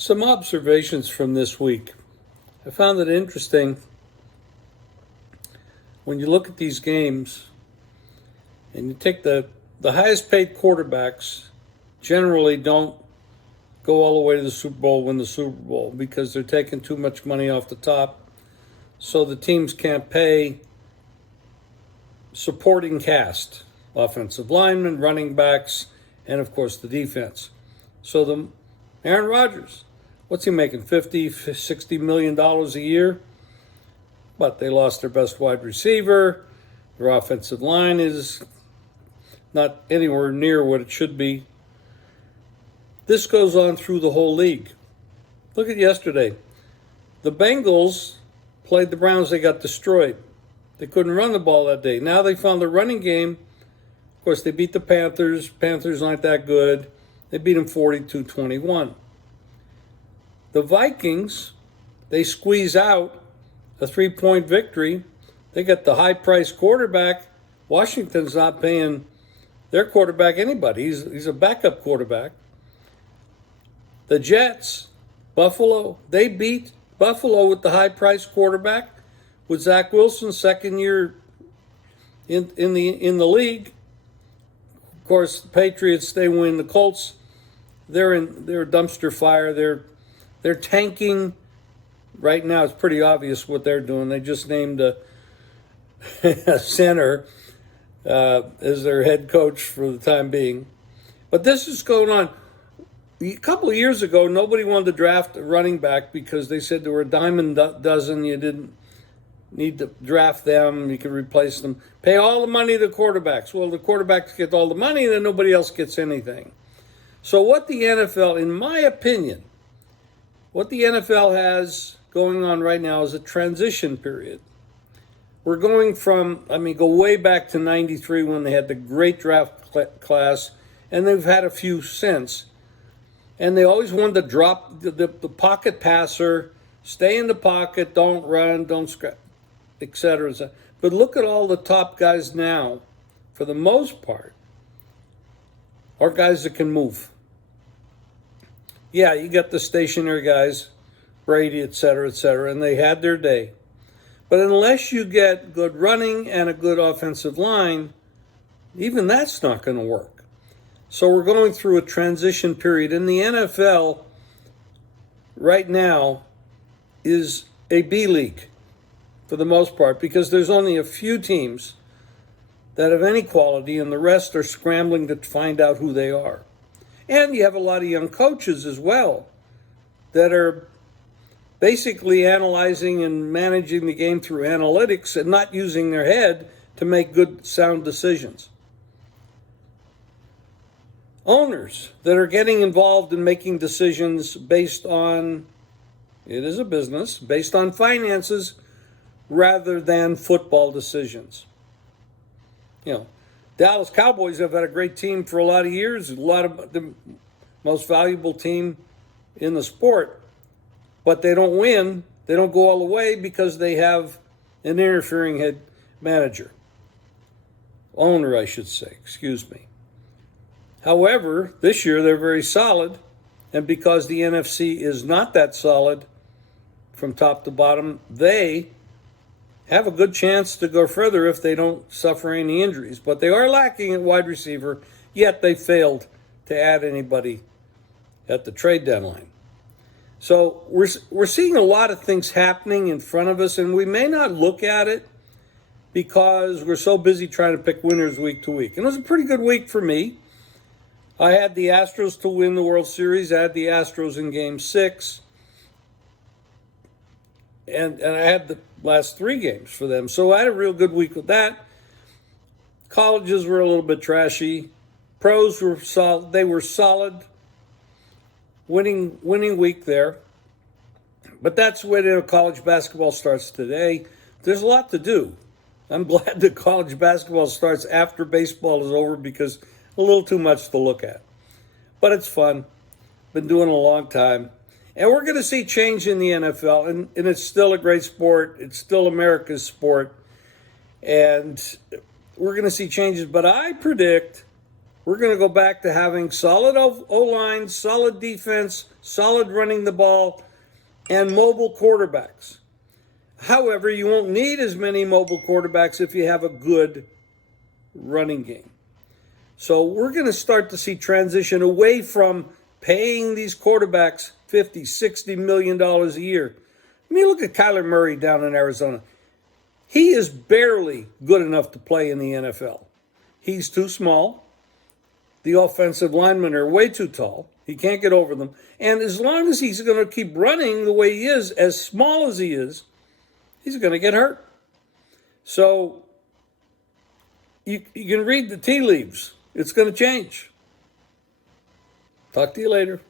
Some observations from this week. I found it interesting when you look at these games and you take the highest paid quarterbacks generally don't go all the way to the Super Bowl, win the Super Bowl, because they're taking too much money off the top. So the teams can't pay supporting cast, offensive linemen, running backs, and of course the defense. So Aaron Rodgers, what's he making, $50-60 million a year? But they lost their best wide receiver. Their offensive line is not anywhere near what it should be. This goes on through the whole league. Look at yesterday. The Bengals played the Browns. They got destroyed. They couldn't run the ball that day. Now they found the running game. Of course, they beat the Panthers. Panthers aren't that good. They beat them 42-21. The Vikings, they squeeze out a 3-point victory. They got the high-priced quarterback. Washington's not paying their quarterback anybody. He's a backup quarterback. The Jets, Buffalo, they beat Buffalo with the high-priced quarterback, with Zach Wilson, second year in the league. Of course, the Patriots, they win. The Colts, they're a dumpster fire. They're tanking right now. It's pretty obvious what they're doing. They just named a center as their head coach for the time being. But this is going on. A couple of years ago, nobody wanted to draft a running back because they said there were a dime a dozen. You didn't need to draft them. You could replace them. Pay all the money to the quarterbacks. Well, the quarterbacks get all the money, and then nobody else gets anything. So what the NFL, in my opinion, what the NFL has going on right now is a transition period. We're going from, go way back to 93 when they had the great draft class, and they've had a few since. And they always wanted to drop the pocket passer, stay in the pocket, don't run, don't scrap, etc. But look at all the top guys now, for the most part, are guys that can move. Yeah, you got the stationary guys, Brady, etc., and they had their day. But unless you get good running and a good offensive line, even that's not going to work. So we're going through a transition period. And the NFL right now is a B league for the most part, because there's only a few teams that have any quality, and the rest are scrambling to find out who they are. And you have a lot of young coaches as well that are basically analyzing and managing the game through analytics and not using their head to make good, sound decisions. Owners that are getting involved in making decisions based on, it is a business, based on finances rather than football decisions. Dallas Cowboys have had a great team for a lot of years, a lot of the most valuable team in the sport, but they don't win. They don't go all the way because they have an interfering head owner, I should say, excuse me. However, this year they're very solid, and because the NFC is not that solid from top to bottom, they have a good chance to go further if they don't suffer any injuries. But they are lacking at wide receiver, yet they failed to add anybody at the trade deadline. So we're seeing a lot of things happening in front of us, and we may not look at it because we're so busy trying to pick winners week to week. And it was a pretty good week for me. I had the Astros to win the World Series. I had the Astros in Game 6. And I had the last 3 games for them. So I had a real good week with that. Colleges were a little bit trashy. Pros were solid. They were solid. Winning week there. But that's the way college basketball starts today. There's a lot to do. I'm glad that college basketball starts after baseball is over, because a little too much to look at. But it's fun. Been doing it a long time. And we're going to see change in the NFL. And it's still a great sport. It's still America's sport. And we're going to see changes. But I predict We're going to go back to having solid O-line, solid defense, solid running the ball, and mobile quarterbacks. However, you won't need as many mobile quarterbacks if you have a good running game. So we're going to start to see transition away from paying these quarterbacks $50, $60 million a year. I mean, look at Kyler Murray down in Arizona. He is barely good enough to play in the NFL. He's too small. The offensive linemen are way too tall. He can't get over them. And as long as he's going to keep running the way he is, as small as he is, he's going to get hurt. So you can read the tea leaves. It's going to change. Talk to you later.